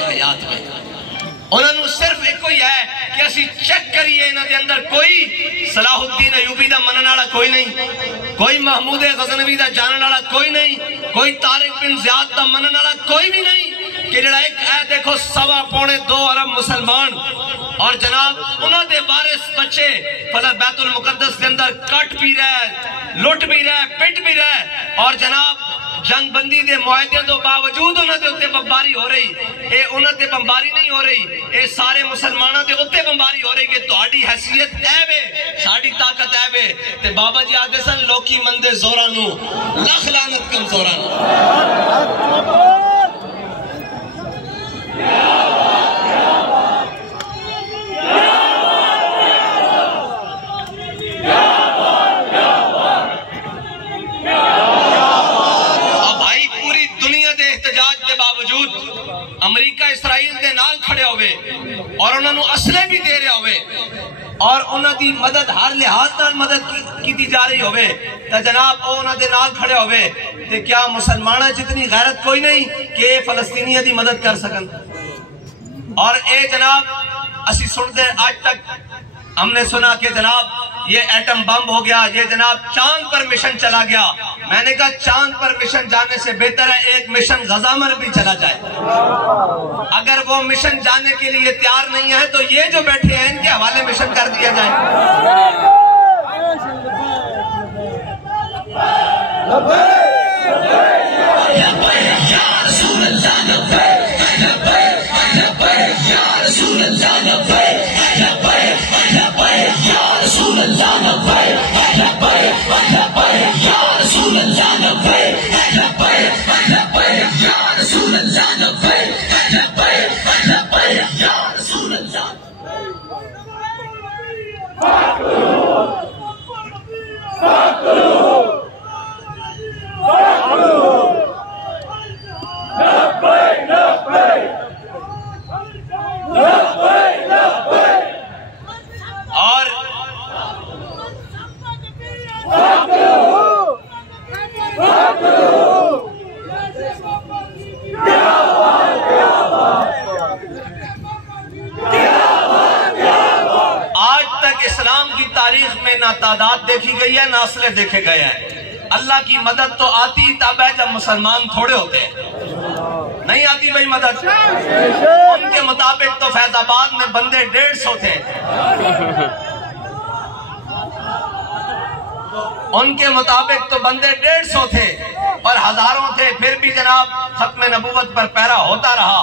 हयात में उन्होंने सिर्फ एक ही है कि असी चेक करिए इन्हां दे अंदर कोई सलाहुद्दीन अयूबी दा मनन वाला कोई नहीं, कोई महमूद गजनवी दा जानन वाला कोई नहीं, कोई तारिक बिन ज़ियाद दा मनन वाला कोई भी नहीं कि जड़ा एक है देखो 2.25 अरब मुसलमान और जनाब उन्होंने वारिस बच्चे फला बैतुल मुकद्दस के अंदर कट भी रहे, लुट भी रहे, पिट भी रहे और जनाब जंग बंदी दे मुआहदे तो बावजूद उन्होंने उत्ते बमबारी हो रही, ये उन्होंने बमबारी नहीं हो रही, ये सारे मुसलमानों के उत्ते बमबारी हो रही कि तुहाडी हैसियत ऐ वे साडी ताकत ऐ वे ते बाबा जी आदे सन लोकी मंदे जोरां नू लख लानत कमजोरां नू। अमरीका इसराइल के नाल खड़े होवे और उन्होंने असले भी दे रहे होवे और उन्होंने मदद हर लिहाज नाल मदद की जा रही होवे तो जनाब वो उन्होंने नाल खड़े होवे ते क्या मुसलमाना जितनी गैरत कोई नहीं कि फलस्तीनियों की मदद कर सकन। और ए जनाब असी सुनते आज तक हमने सुना कि जनाब ये एटम बम हो गया, ये जनाब चांद पर मिशन चला गया। मैंने कहा चांद पर मिशन जाने से बेहतर है एक मिशन गजामर भी चला जाए। अगर वो मिशन जाने के लिए तैयार नहीं है तो ये जो बैठे हैं इनके हवाले मिशन कर दिया जाए। तारीख में ना तादाद देखी गई है ना असले देखे गए हैं। अल्लाह की मदद तो आती तब है जब मुसलमान थोड़े होते हैं, नहीं आती भाई मदद। उनके मुताबिक तो फैजाबाद में बंदे 150 थे, उनके मुताबिक तो बंदे 150 थे और हजारों थे, फिर भी जनाब खत्म नबूवत पर पैरा होता रहा।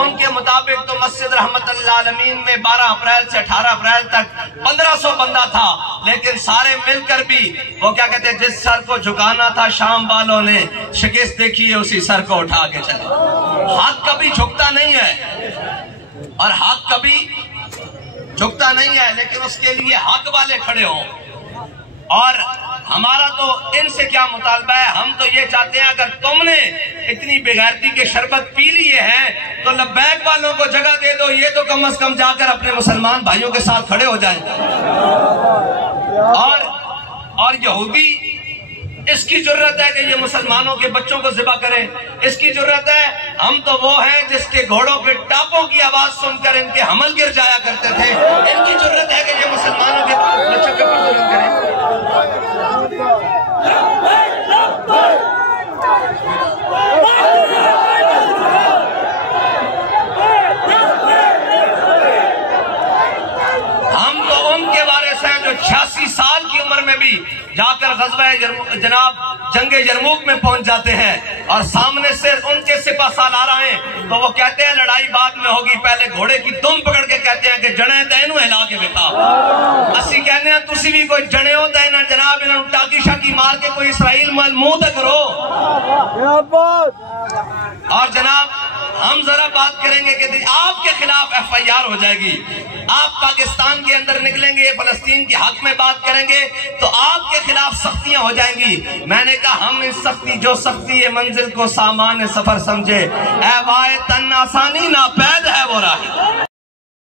उनके मुताबिक तो मस्जिद रहमतुल्लिल आलमीन में 12 अप्रैल से 18 अप्रैल तक 1500 बंदा था, लेकिन सारे मिलकर भी वो क्या कहते हैं जिस सर को झुकाना था शाम वालों ने शिकस्त देखी है उसी सर को उठा के चले। हाथ कभी झुकता नहीं है और हाथ कभी झुकता नहीं है, लेकिन उसके लिए हक वाले खड़े हों। और हमारा तो इनसे क्या मुतालबा है, हम तो ये चाहते हैं अगर तुमने इतनी बेगैरती के शरबत पी लिए हैं तो लब्बैक वालों को जगह दे दो, ये तो कम से कम जाकर अपने मुसलमान भाइयों के साथ खड़े हो जाएं। और यहूदी इसकी जरूरत है कि ये मुसलमानों के बच्चों को ज़िबा करें, इसकी जरूरत है। हम तो वो हैं जिसके घोड़ों के टापों की आवाज सुनकर इनके हमल गिर जाया करते थे। इनकी जरूरत है कि ये मुसलमानों के बच्चों के ऊपर जुल्म करें। हम तो उनके वारिस हैं जो 86 साल की उम्र में भी जाकर ग़ज़वा जनाब जंगे यरमूक में पहुंच जाते हैं और सामने से उनके सिपा सालार आए तो वो कहते हैं लड़ाई बाद में होगी, पहले घोड़े की दुम पकड़ के कहते हैं कि जने तेनू हिला के बिठा। असी कहते हैं तुसी भी कोई जने हो तो इन्हें जनाब इन्होंने टाकी शाकी मार के कोई इसराइल मल मुंह तक करो। और जनाब हम जरा बात करेंगे कि आपके खिलाफ FIR हो जाएगी, आप पाकिस्तान के अंदर निकलेंगे, फलस्तीन के हक में बात करेंगे तो आपके खिलाफ सख्तियां हो जाएंगी। मैंने कहा हम इस सख्ती जो सख्ती है मंजिल को सामान सफर समझे, ऐ वाए तन आसानी ना पैद है वो राह।